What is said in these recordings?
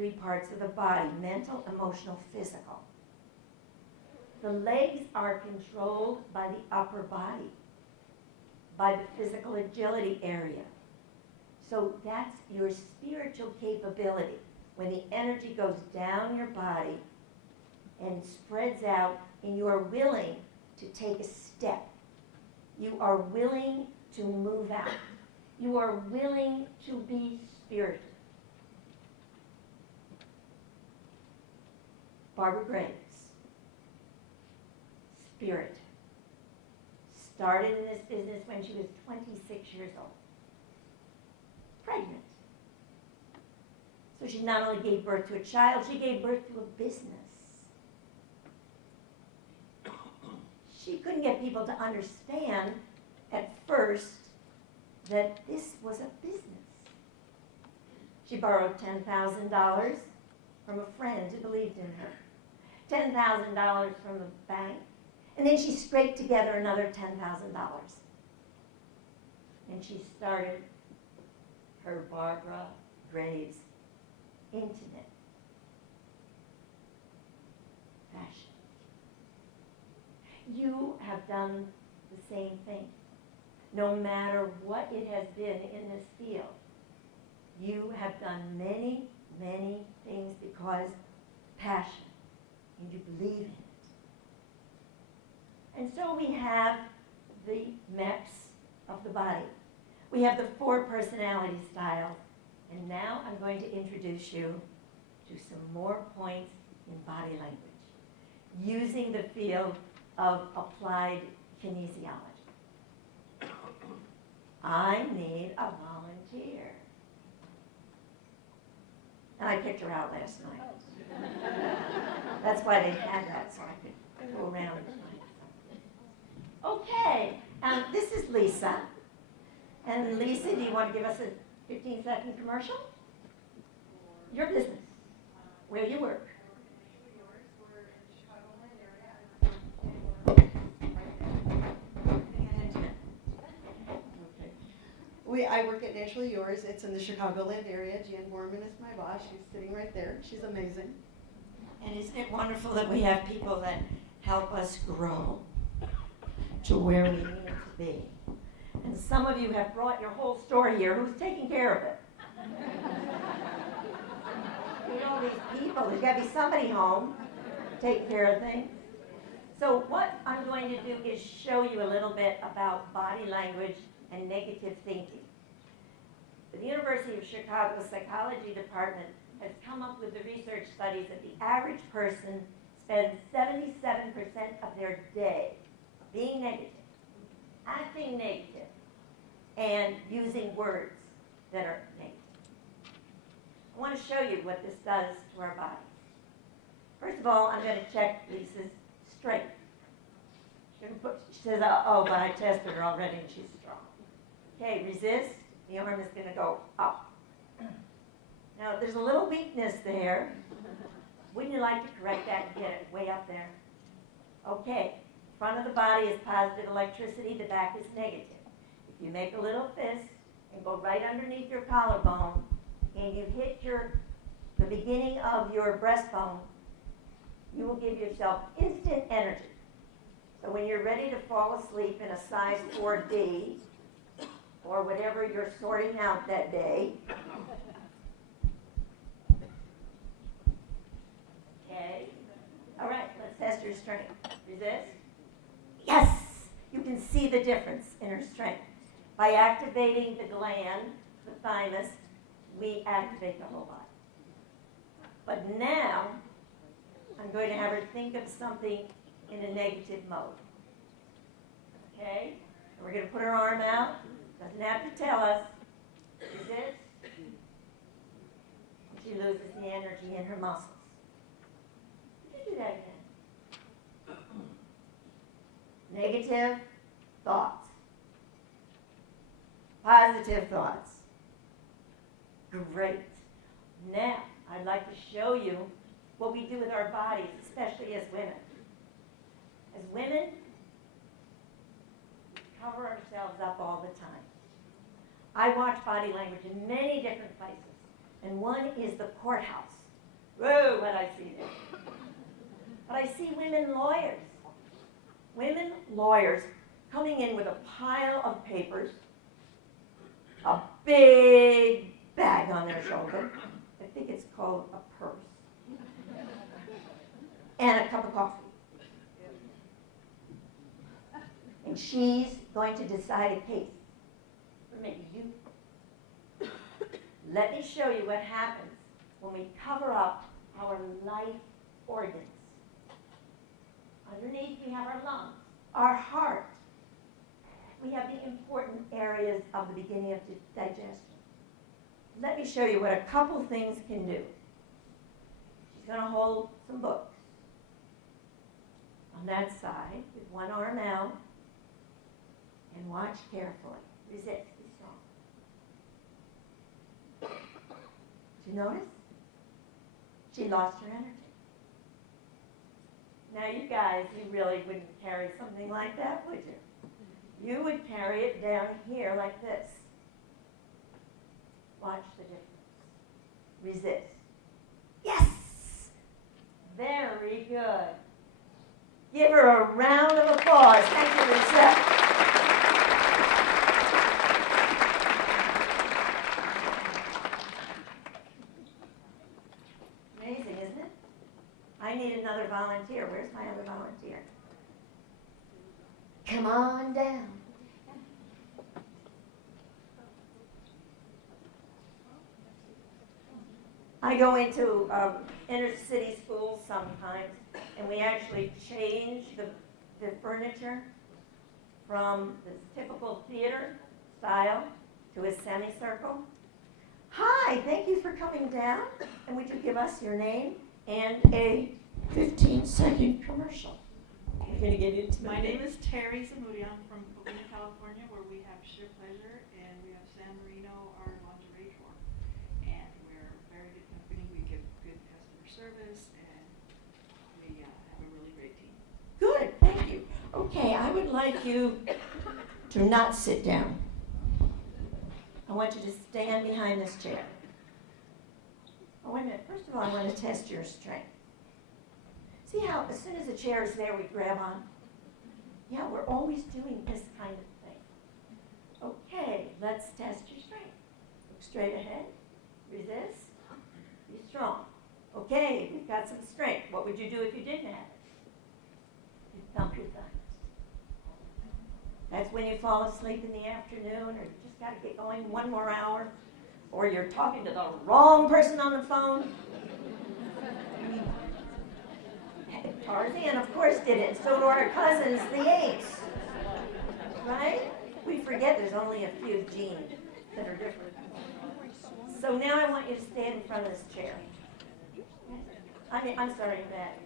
three parts of the body: mental, emotional, physical. The legs are controlled by the upper body, by the physical agility area. So that's your spiritual capability. When the energy goes down your body and spreads out, and you are willing to take a step. You are willing to move out. You are willing to be spirited. Barbara Graves, spirit, started in this business when she was 26 years old, pregnant. So she not only gave birth to a child, she gave birth to a business. She couldn't get people to understand at first that this was a business. She borrowed $10,000 from a friend who believed in her, $10,000 from the bank, and then she scraped together another $10,000. And she started her Barbara Graves Intimate Fashion. You have done the same thing. No matter what it has been in this field, you have done many, many things because passion, and you believe in it. And so we have the MEPs of the body. We have the 4 personality styles. And now I'm going to introduce you to some more points in body language, using the field of applied kinesiology. I need a volunteer. And I picked her out last night. That's why they had that, so I could go around tonight. Okay, this is Lisa. And Lisa, do you want to give us a 15-second commercial? Your business, where you work. I work at Naturally Yours. It's in the Chicagoland area. Jan Borman is my boss. She's sitting right there. She's amazing. And isn't it wonderful that we have people that help us grow to where we need to be? And some of you have brought your whole store here. Who's taking care of it? You know, these people, there's got to be somebody home to take care of things. So what I'm going to do is show you a little bit about body language and negative thinking. The University of Chicago Psychology Department has come up with the research studies that the average person spends 77% of their day being negative, acting negative, and using words that are negative. I want to show you what this does to our bodies. First of all, I'm going to check Lisa's strength. She says, oh, but I tested her already and she's strong. Okay, resist. The arm is going to go up. Now, there's a little weakness there. Wouldn't you like to correct that and get it way up there? Okay, front of the body is positive electricity, the back is negative. If you make a little fist and go right underneath your collarbone and you hit the beginning of your breastbone, you will give yourself instant energy. So when you're ready to fall asleep in a size 4D, or whatever you're sorting out that day, okay, all right, let's test your strength. Resist. Yes! You can see the difference in her strength. By activating the gland, the thymus, we activate the whole body. But now, I'm going to have her think of something in a negative mode. Okay? And we're going to put her arm out. Doesn't have to tell us. Resist. She loses the energy in her muscles. Could you do that again? Negative thoughts. Positive thoughts. Great. Now, I'd like to show you what we do with our bodies, especially as women. As women, we cover ourselves up all the time. I watch body language in many different places, and one is the courthouse. Whoa, what I see there. But I see women lawyers. Women lawyers coming in with a pile of papers, a big bag on their shoulder. I think it's called a purse. And a cup of coffee. And she's going to decide a case. Or maybe you. Let me show you what happens when we cover up our life organs. Underneath we have our lungs, our heart. We have the important areas of the beginning of digestion. Let me show you what a couple things can do. She's going to hold some books on that side with one arm out and watch carefully. Resist, be strong. Did you notice? She lost her energy. Now you guys, you really wouldn't carry something like that, would you? You would carry it down here like this. Watch the difference. Resist. Yes! Very good. Give her a round of applause. Thank you, Lisa. Amazing, isn't it? I need another volunteer. Where's my other volunteer? Come on down. I go into inner city schools sometimes, and we actually change the furniture from the typical theater style to a semicircle. Hi, thank you for coming down. And would you give us your name and a 15-second commercial? We're going to get into My name is Terry Zamudio. I'm from Covina, California, where we have Sheer Pleasure, and we have San Marino, our lingerie drawer. And we're a very good company. We give good customer service, and we have a really great team. Good, thank you. Okay, I would like you to not sit down. I want you to stand behind this chair. Oh, wait a minute. First of all, I want to test your strength. See how as soon as the chair is there, we grab on? Yeah, we're always doing this kind of thing. Okay, let's test your strength. Look straight ahead. Resist. Be strong. Okay, we've got some strength. What would you do if you didn't have it? You'd thump your thighs. That's when you fall asleep in the afternoon, or you just got to get going one more hour, or you're talking to the wrong person on the phone. Tarzan, of course, did it. So do our cousins, the apes. Right? We forget there's only a few genes that are different. So now I want you to stand in front of this chair. I'm sorry, Matt.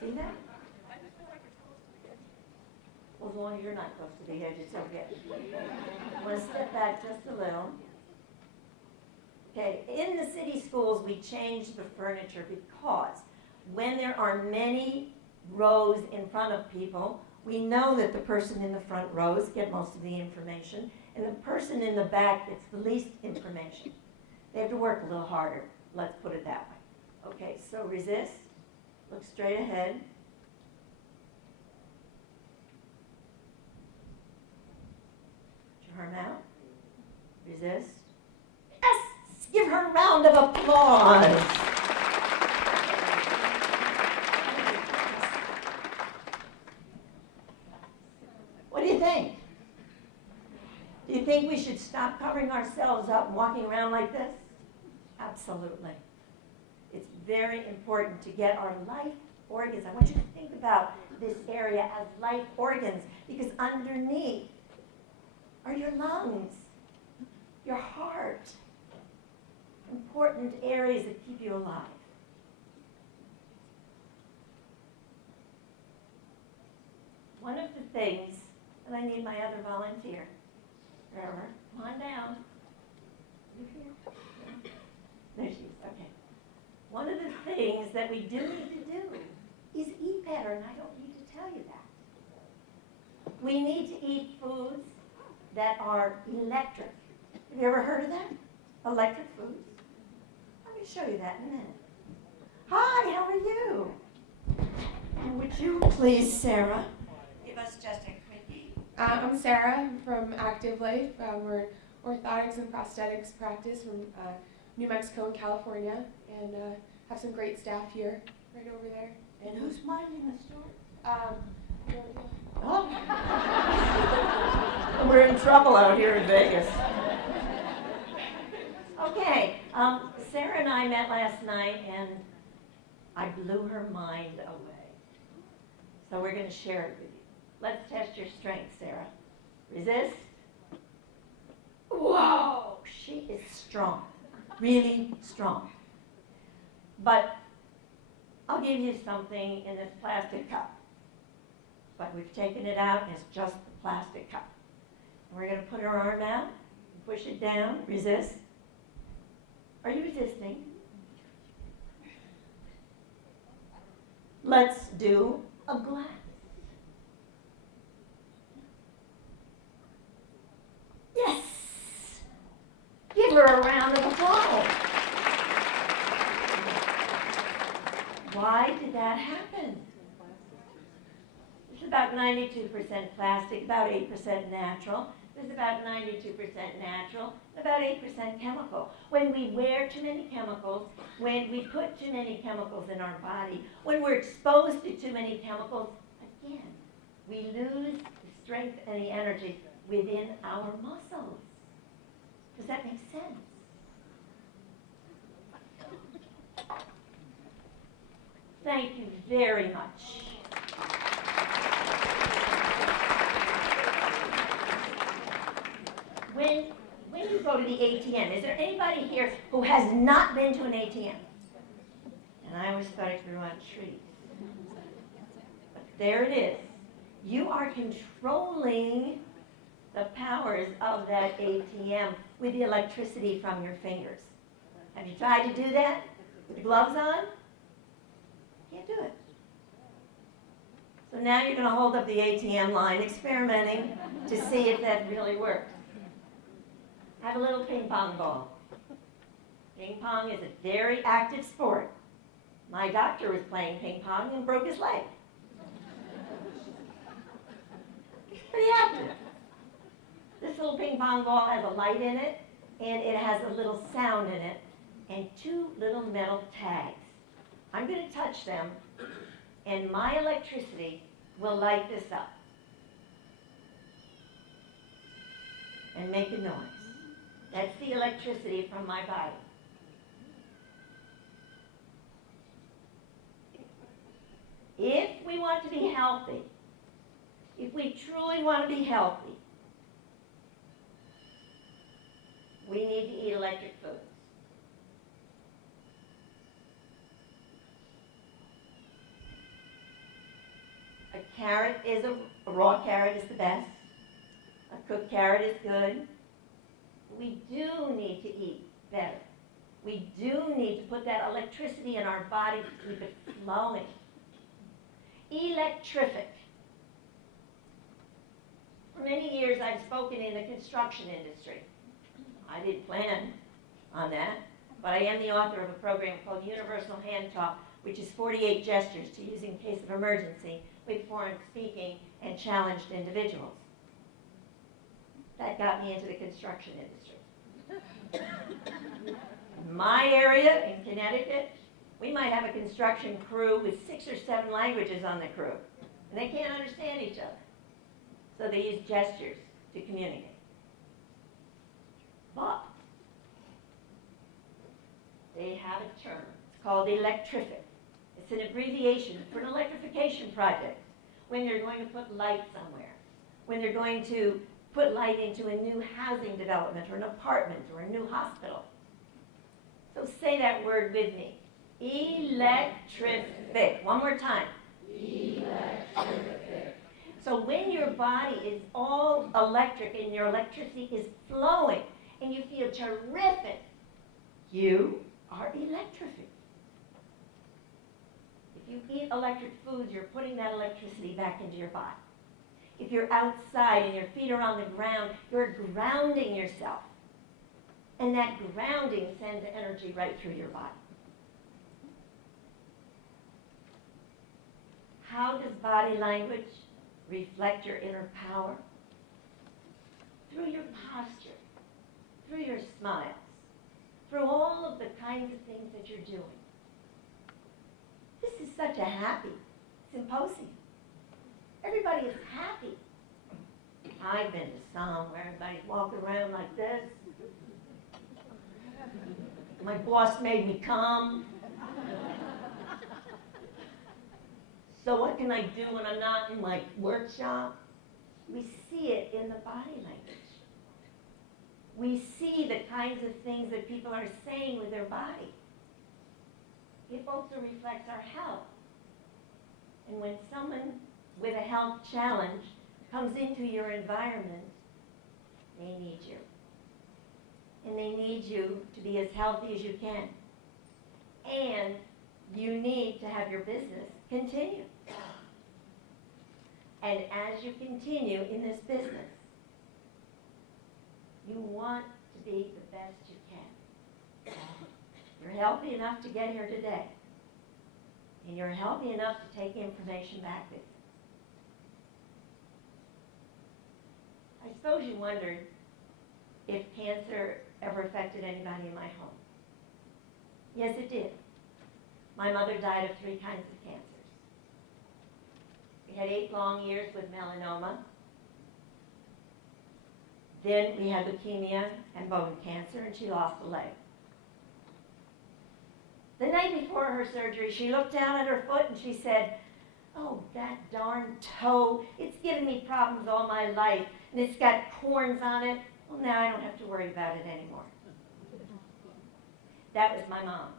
See that? Well, as long as you're not close to the edge, it's okay. I'm going to step back just a little. Okay, in the city schools, we change the furniture because when there are many rows in front of people, we know that the person in the front rows get most of the information, and the person in the back gets the least information. They have to work a little harder, let's put it that way. Okay, so resist, look straight ahead. Put your arm out, resist. Give her a round of applause. What do you think? Do you think we should stop covering ourselves up and walking around like this? Absolutely. It's very important to get our life organs. I want you to think about this area as life organs, because underneath are your lungs, your heart, important areas that keep you alive. One of the things, and I need my other volunteer, Trevor, come on down. You here? There she is, okay. One of the things that we do need to do is eat better, and I don't need to tell you that. We need to eat foods that are electric. Have you ever heard of that? electric foods? Let me show you that in a minute. Hi, how are you? And would you please, Sarah, give us just a quickie? I'm Sarah. I'm from Active Life. We're orthotics and prosthetics practice from New Mexico and California, and have some great staff here, right over there. And who's minding the store? There we go. Oh. We're in trouble out here in Vegas. Okay, Sarah and I met last night, and I blew her mind away. So we're going to share it with you. Let's test your strength, Sarah. Resist. Whoa, she is strong, really strong. But I'll give you something in this plastic cup. But we've taken it out, and it's just the plastic cup. And we're going to put her arm out, push it down, resist. Are you resisting? Let's do a glass. Yes! Give her a round of applause. Why did that happen? It's about 92% plastic, about 8% natural. There's about 92% natural, about 8% chemical. When we wear too many chemicals, when we put too many chemicals in our body, when we're exposed to too many chemicals, again, we lose the strength and the energy within our muscles. Does that make sense? Thank you very much. When you go to the ATM, is there anybody here who has not been to an ATM? And I always thought it grew on trees. But there it is. You are controlling the powers of that ATM with the electricity from your fingers. Have you tried to do that with the gloves on? Can't do it. So now you're going to hold up the ATM line, experimenting to see if that really works. Have a little ping pong ball. Ping pong is a very active sport. My doctor was playing ping pong and broke his leg. It's pretty active. This little ping pong ball has a light in it, and it has a little sound in it, and two little metal tags. I'm going to touch them, and my electricity will light this up and make a noise. That's the electricity from my body. If we want to be healthy, if we truly want to be healthy, we need to eat electric foods. A carrot is a raw carrot is the best. A cooked carrot is good. We do need to eat better. We do need to put that electricity in our body to keep it flowing. Electrific. For many years I've spoken in the construction industry. I didn't plan on that, but I am the author of a program called Universal Hand Talk, which is 48 gestures to use in case of emergency with foreign speaking and challenged individuals. That got me into the construction industry. In my area, in Connecticut, we might have a construction crew with 6 or 7 languages on the crew, and they can't understand each other. So they use gestures to communicate. But they have a term. It's called electrific. It's an abbreviation for an electrification project. When they're going to put light somewhere, when they're going to put light into a new housing development or an apartment or a new hospital. So say that word with me. Electrific. One more time. Electrific. So when your body is all electric and your electricity is flowing and you feel terrific, you are electrific. If you eat electric foods, you're putting that electricity back into your body. If you're outside and your feet are on the ground, you're grounding yourself. And that grounding sends energy right through your body. How does body language reflect your inner power? Through your posture, through your smiles, through all of the kinds of things that you're doing. This is such a happy symposium. Everybody is happy. I've been to some where everybody's walking around like this. My boss made me come. So what can I do when I'm not in my workshop? We see it in the body language. We see the kinds of things that people are saying with their body. It also reflects our health. And when someone with a health challenge comes into your environment, they need you. And they need you to be as healthy as you can. And you need to have your business continue. And as you continue in this business, you want to be the best you can. You're healthy enough to get here today. And you're healthy enough to take information back with you. I suppose you wondered if cancer ever affected anybody in my home. Yes, it did. My mother died of 3 kinds of cancers. We had 8 long years with melanoma. Then we had leukemia and bone cancer, and she lost a leg. The night before her surgery, she looked down at her foot and she said, "Oh, that darn toe, it's given me problems all my life, and it's got corns on it. Well, now I don't have to worry about it anymore." That was my mom.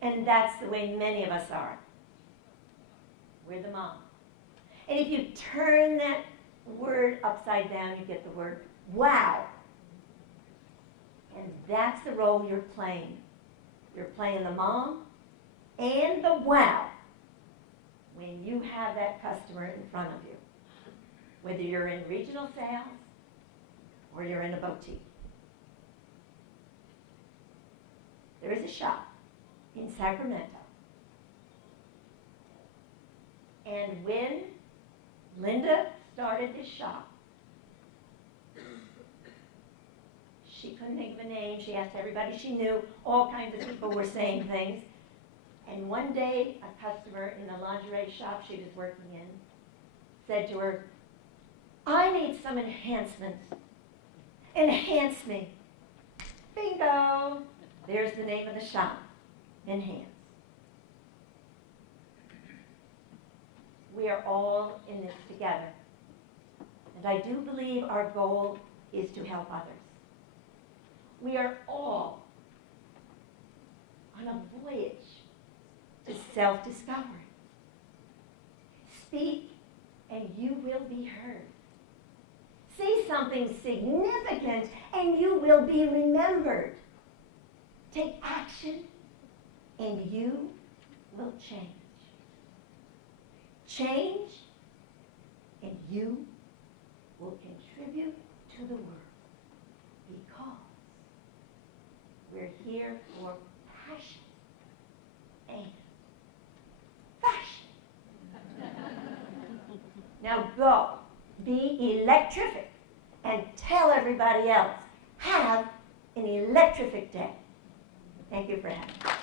And that's the way many of us are. We're the mom. And if you turn that word upside down, you get the word wow. And that's the role you're playing. You're playing the mom and the wow when you have that customer in front of you. Whether you're in regional sales or you're in a boutique. There is a shop in Sacramento. And when Linda started this shop, she couldn't think of a name. She asked everybody she knew. All kinds of people were saying things. And one day, a customer in the lingerie shop she was working in said to her, "I need some enhancements. Enhance me." Bingo! There's the name of the shop. Enhance. We are all in this together. And I do believe our goal is to help others. We are all on a voyage to self-discovery. Speak and you will be heard. Say something significant and you will be remembered. Take action and you will change. Change and you will contribute to the world because we're here for passion and fashion. Now go, be electrific, and tell everybody else, have an electrific day. Thank you for having me.